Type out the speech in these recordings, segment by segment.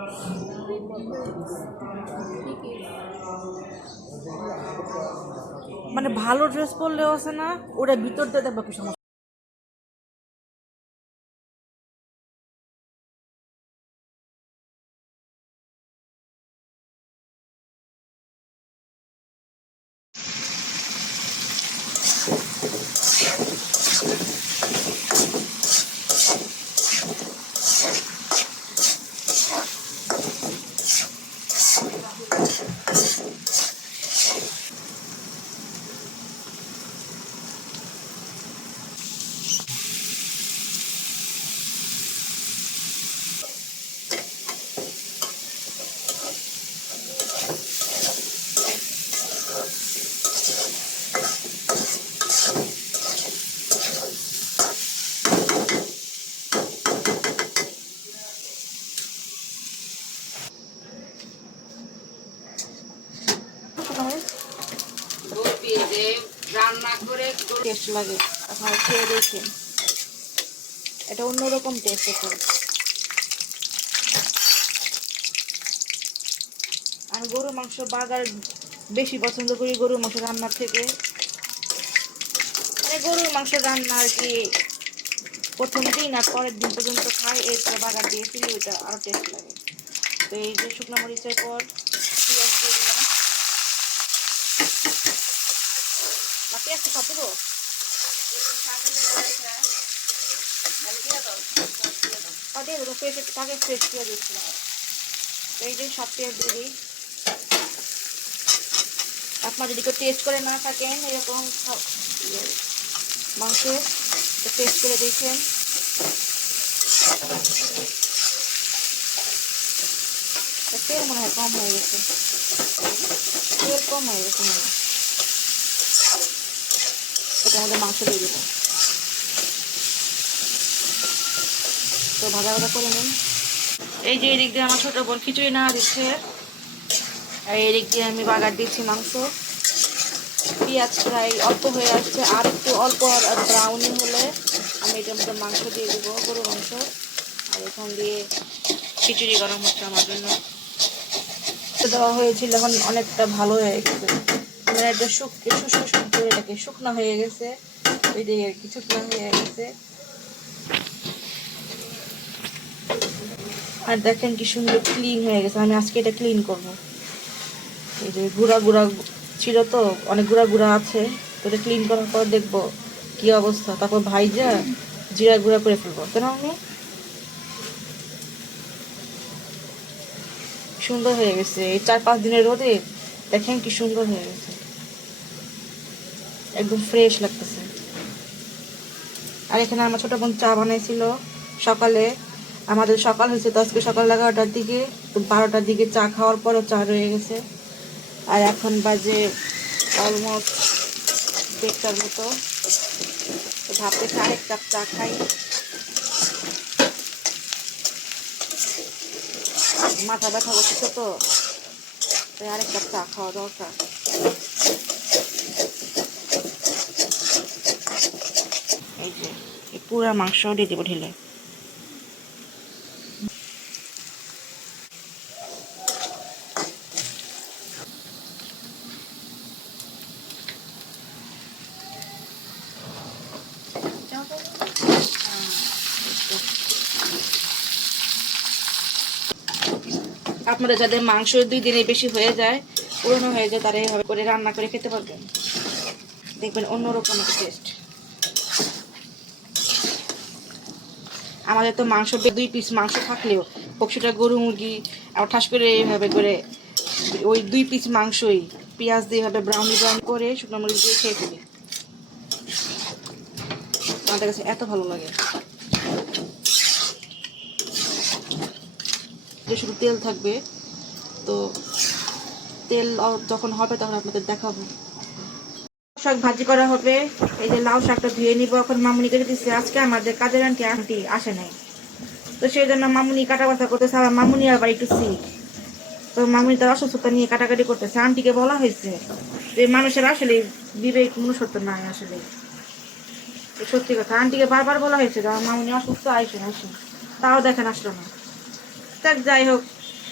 মানে ভালো ড্রেস পরলেও আছে না, ওটা ভিতর দিয়ে দেখবো কি সমস্যা। রান্না করে টেস্ট লাগে, আপনারা খেয়ে দেখেন, এটা অন্যরকম টেস্ট। এখন আমি গরুর মাংস বাগার বেশি পছন্দ করি গরুর মাংস রান্নার থেকে। মানে গরুর মাংস রান্না আর কি প্রথম দিন আর পরের দিন পর্যন্ত খাই, এরপর বাগার দিয়ে ফেলি, ওইটা আরও টেস্ট লাগে। তো এই যে শুকনো মরিচের পর পেঁয়াজ দিয়ে দিলাম, পেঁয়াজটা সব দেবো, দিয়ে দেবো ফ্রেশ, তাকে ফ্রেশ পেঁয়াজ দিচ্ছিলাম। এই যে সব পেঁয়াজ দিয়ে দিই। আপনার যদি কেউ টেস্ট করে না থাকেন এরকম মাংস, টেস্ট করে দেখেন। তেল মনে হয় কম হয়ে গেছে, তেল কম হয়ে গেছে মনে হয়। এটা আমাদের মাংস দিয়ে দেবো, তো ভাজা ভাজা করে নিন। এই যে এদিক দিয়ে আমার ছোটো বোন খিচুড়ি না দিচ্ছে, আর এদিক দিয়ে আমি বাগার দিচ্ছি মাংস। পেঁয়াজ প্রায় অল্প হয়ে আসছে, আর একটু অল্প ব্রাউনি হলে আমি এটার মধ্যে মাংস দিয়ে দেবো, গরু মাংস। আর এখান দিয়ে খিচুড়ি গরম হচ্ছে আমার জন্য দেওয়া হয়েছিল, এখন অনেকটা ভালো হয়ে গেছে। মানে এটা এটাকে শুকনো হয়ে গেছে, ওই দিকে আর কি শুকনো হয়ে গেছে। আর দেখেন কি সুন্দর ক্লিন হয়ে গেছে, আমি আজকে এটা ক্লিন করবো। এই যে গুঁড়া গুঁড়া ছিল তো, অনেক গুঁড়া গুঁড়া আছে, তো এটা ক্লিন করার পর দেখবো কি অবস্থা, তারপর ভাইজা জিরা গুঁড়া করে ফেলবো। কেন আমি সুন্দর হয়ে গেছে এই 4-5 দিনের রোদে, দেখেন কি সুন্দর হয়ে গেছে, একদম ফ্রেশ লাগতেছে। আর এখানে আমার ছোটো বোন চা বানাইছিল সকালে, আমাদের সকাল হয়েছে তো আজকে সকাল 11টার দিকে, তো 12টার দিকে চা খাওয়ার পরও চা রয়ে গেছে। আর এখন বাজে অলমোস্ট 1টার মতো, তো ভাবতেছি আরেক কাপ চা খাই। মাথা ব্যথা করতেছে তো, তাই আরেক কাপ চা খাওয়া দরকার। এই যে এই পুরা মাংস দিয়ে দেবো ঢেলে। আপনারা যাদের মাংস 2 দিনে বেশি হয়ে যায়, পুরনো হয়ে যায়, তারা এইভাবে করে রান্না করে খেতে পারবেন, দেখবেন অন্যরকম একটা টেস্ট। আমাদের তো মাংস 2 পিস মাংস থাকলেও পক্ষীটা গরু মুরগি আর ঠাস করে এইভাবে করে ওই 2 পিস মাংসই পেঁয়াজ দিয়ে এভাবে ব্রাউনি করে শুকনো মরিচ দিয়ে খেয়ে ফেলি। আমাদের কাছে এত ভালো লাগে যে শুধু তেল থাকবে, তো তেল যখন হবে তখন আপনাদের দেখাবো। শাক ভাজি করা হবে। এই যে লাউ শাকটা ধুয়ে নিব, এখন মামুনি কেটে দিচ্ছে, আজকে আমাদের কাজের আন্টি আসে নাই, তো সেই জন্য মামুনি কাটা বাছা করতেছে। আর মামুনি আবার একটু সিক, তো মামুনি তার অসুস্থতা নিয়ে কাটাকাটি করতেছে। আন্টিকে বলা হয়েছে যে মানুষের আসলে বিবেক মনুষ্যত্ব নাই, আসলে সত্যি কথা। আন্টিকে বারবার বলা হয়েছে যে আমার মামুনি অসুস্থ, আইসেন, তাও দেখেন আসলো না। যাই হোক,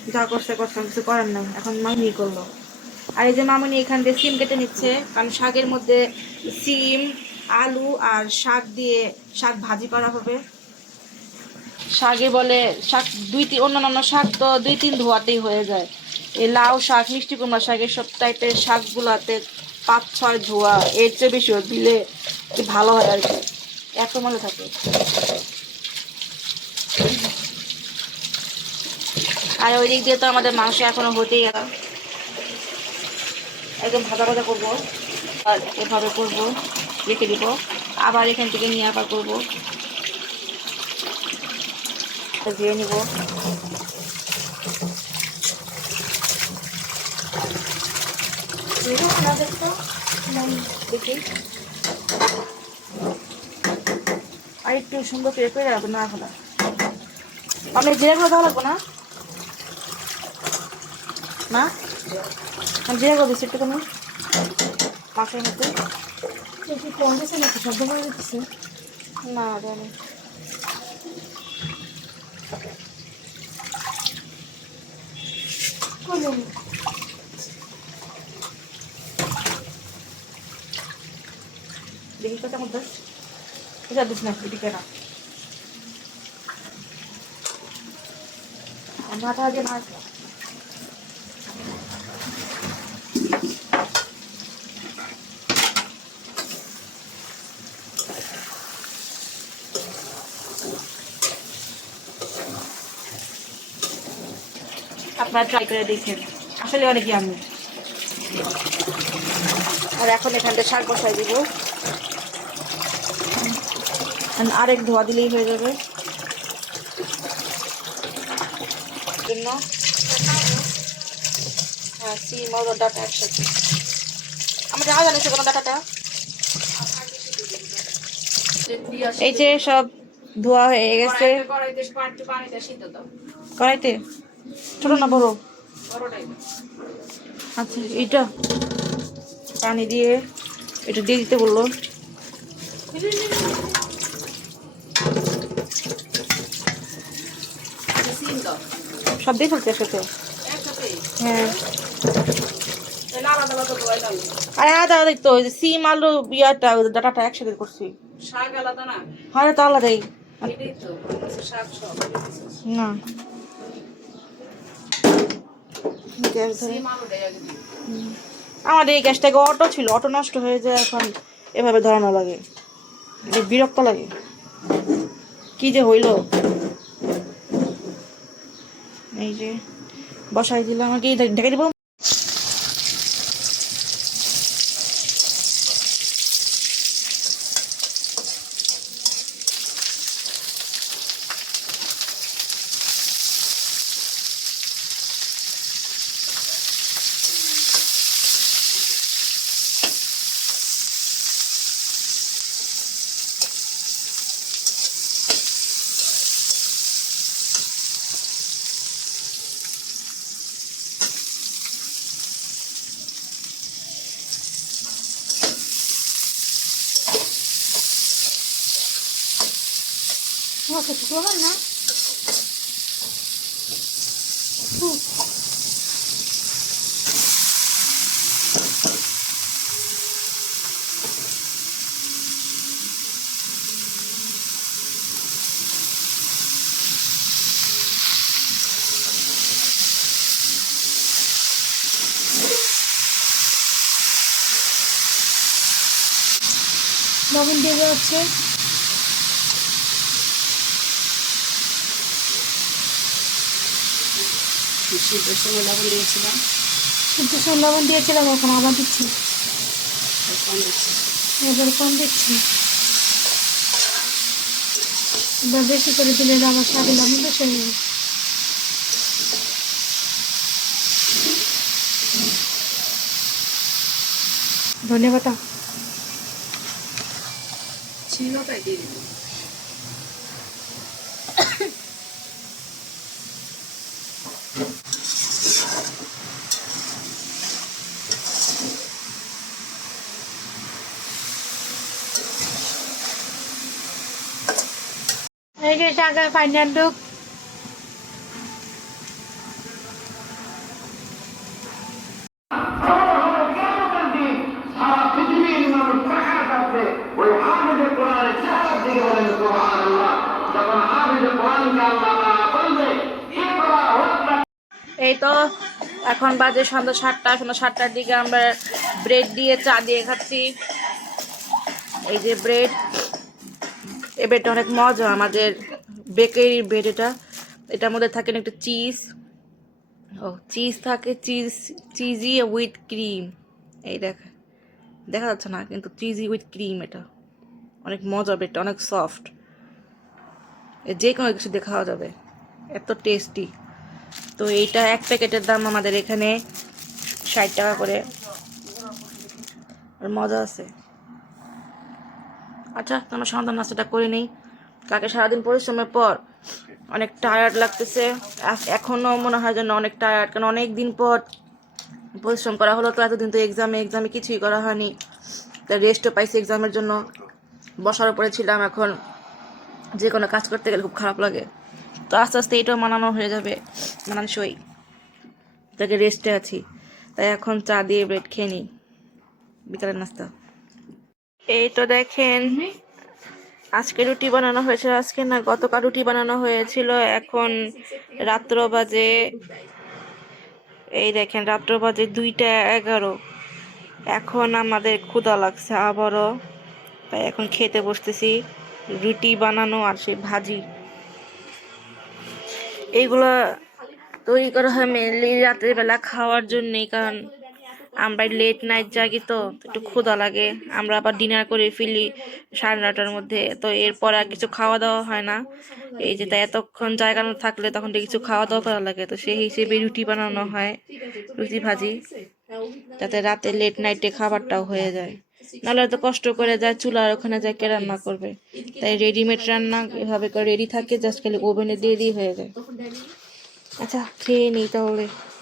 যা করছে করছে, কিছু করার নাই, এখন মামি করলো। আর এই যে মামনি এখান দিয়ে সিম কেটে নিচ্ছে, কারণ শাকের মধ্যে সিম, আলু আর শাক দিয়ে শাক ভাজি করা হবে। শাকে বলে শাক অন্যান্য শাক তো 2-3 ধোয়াতেই হয়ে যায়। এই লাউ শাক, মিষ্টি কুমড়া শাক, এসব টাইপের শাকগুলাতে 5-6 ধোয়া, এর চেয়ে বেশি দিলে কি ভালো হয় আর কি, এত মজা থাকে। আর ওই দিক দিয়ে তো আমাদের মাংস এখনো হতেই গেল, একদম ভাজা ভাজা করবো আর এভাবে করবো, রেখে দিব, আবার এখান থেকে নিয়ে আবার করবো, দিয়ে নিব। দেখি আর একটু সুন্দর করে করে রাখবো না খোলা, আমি জিরা গুঁড়ো দেওয়া লাগবো না, না আমি জিরা গুঁড়ো দিচ্ছি একটুখানি মাংসের মধ্যে। শব্দ করে দিচ্ছে না, জানি দেখি কত মধ্যে এটা দিস না, এদিকে না মাথা দিয়ে মাছ। আপনারা ট্রাই করে দেখেন, আসলে অনেক ইয়ামি। আর এখন এখানটা শাক বসাই দিব, আরেক ধোয়া দিলেই হয়ে যাবে জন্য। হ্যাঁ, সিম আর ডাটা একসাথে, আমার যা জানিস কোনো ডাটাটা। এই যে সব ধোয়া হয়ে গেছে, কড়াইতে ছোট না বড়? আচ্ছা, এইটা পানি দিয়ে এটা দিয়ে দিতে বললো। সব দিয়ে ফেলছে একসাথে? হ্যাঁ, আরে আলাদা আলাদাই তো, সিম আলু ইয়াটা ডাটাটা একসাথে করছি। শাক আলাদা না? হ্যাঁ, তো আলাদাই না। আমাদের এই গ্যাসটাকে অটো ছিল, অটো নষ্ট হয়ে যায়, এখন এভাবে ধরানো লাগে, বিরক্ত লাগে। কি যে হইল, এই যে বসাই দিলাম, আমাকে ঢেকে দিব। কিছু করবেন না, লবণ দিয়ে হচ্ছে। সিদ্ধর সময় লবণ দিয়েছিলাম, এখন আবার দিচ্ছি, এবার কম দিচ্ছি। এবার বেশি করে দিলে আবার শাকে লবণ বেশি হয়ে যাবে। ধন্যবাদ ছিল তাই দিয়ে দিল। এই যে শাকের ফাইনাল লুক, এই তো এখন বাজে সন্ধ্যা 7টা, সন্ধ্যা 7টার দিকে আমরা ব্রেড দিয়ে চা দিয়ে খাচ্ছি। এই যে ব্রেড, এই ব্রেডটা অনেক মজা, আমাদের বেকারি ব্রেড এটা। এটার মধ্যে থাকে না একটু চিজ, চিজ থাকে, চিজি উইথ ক্রিম। এই দেখা যাচ্ছে না কিন্তু চিজি উইথ ক্রিম, এটা অনেক মজা, ব্রেডটা অনেক সফট, যে কোনো কিছু দিয়ে খাওয়া যাবে, এত টেস্টি। তো এইটা এক প্যাকেটের দাম আমাদের এখানে 60 টাকা করে, আর মজা আছে। আচ্ছা, তোমার সন্ধ্যা নাস্তাটা করে নেই। কালকে সারাদিন পরিশ্রমের পর অনেক টায়ার্ড লাগতেছে, এখনও মনে হয় যেন অনেক টায়ার্ড, কারণ অনেক দিন পর পরিশ্রম করা হলো। তো এতদিন তো এক্সামে কিছুই করা হয়নি, তাই রেস্টও পাইছি এক্সামের জন্য। বসার উপরে ছিলাম, এখন যে কোনো কাজ করতে গেলে খুব খারাপ লাগে। তো আস্তে আস্তে এটাও মানানো হয়ে যাবে, মানানসই, তাকে রেস্টে আছি। তাই এখন চা দিয়ে ব্রেড খেয়ে নিই, বিকালের নাস্তা। এই তো দেখেন, আজকে রুটি বানানো হয়েছে, আজকে না গতকাল রুটি বানানো হয়েছিল। এখন রাত্র বাজে, এই দেখেন রাত্র বাজে 2টা 11। এখন আমাদের ক্ষুধা লাগছে আবারও, তাই এখন খেতে বসতেছি। রুটি বানানো আর সেই ভাজি, এইগুলা তৈরি করা হয় মেনলি রাতের বেলা খাওয়ার জন্যই, কারণ আমরা লেট নাইট জাগি, তো একটু ক্ষুধা লাগে। আমরা আবার ডিনার করে ফেলি 9:30টার মধ্যে, তো এরপর আর কিছু খাওয়া দাওয়া হয় না। এই যে তাই এতক্ষণ জায়গানো থাকলে তখন তো কিছু খাওয়া দাওয়া করা লাগে, তো সেই হিসেবে রুটি বানানো হয়, রুটি ভাজি, যাতে রাতে লেট নাইটে খাবারটাও হয়ে যায়। নাহলে তো কষ্ট করে যায় চুলার ওখানে যায় কে রান্না করবে, তাই রেডিমেড রান্না এভাবে করে রেডি থাকে, জাস্ট খালি ওভেনে দিয়ে হয়ে যায়। আচ্ছা, খেয়ে নিই তাহলে।